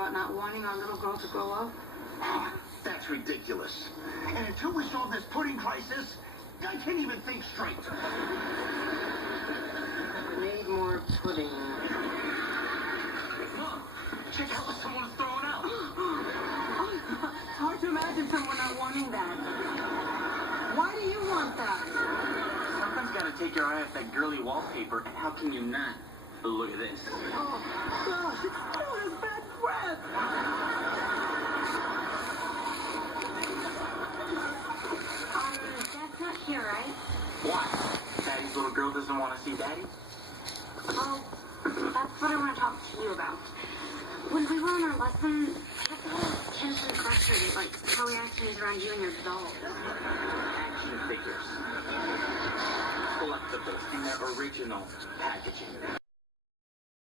about not wanting our little girl to grow up? That's ridiculous. And until we solve this pudding crisis, I can't even think straight. Need more pudding. Mom, check out what someone's throwing out. It's hard to imagine someone not wanting that. Why do you want that? Sometimes gotta take your eye off that girly wallpaper, and how can you not? Look at this. Oh, gosh, it's filled with bad breath. Dad's not here, right? Why? Daddy's little girl doesn't want to see Daddy? Well, that's what I want to talk to you about. When we were on our lesson, I got a little tense and frustrated, like how reactions around you and your doll. Action figures. Collectibles in their original packaging.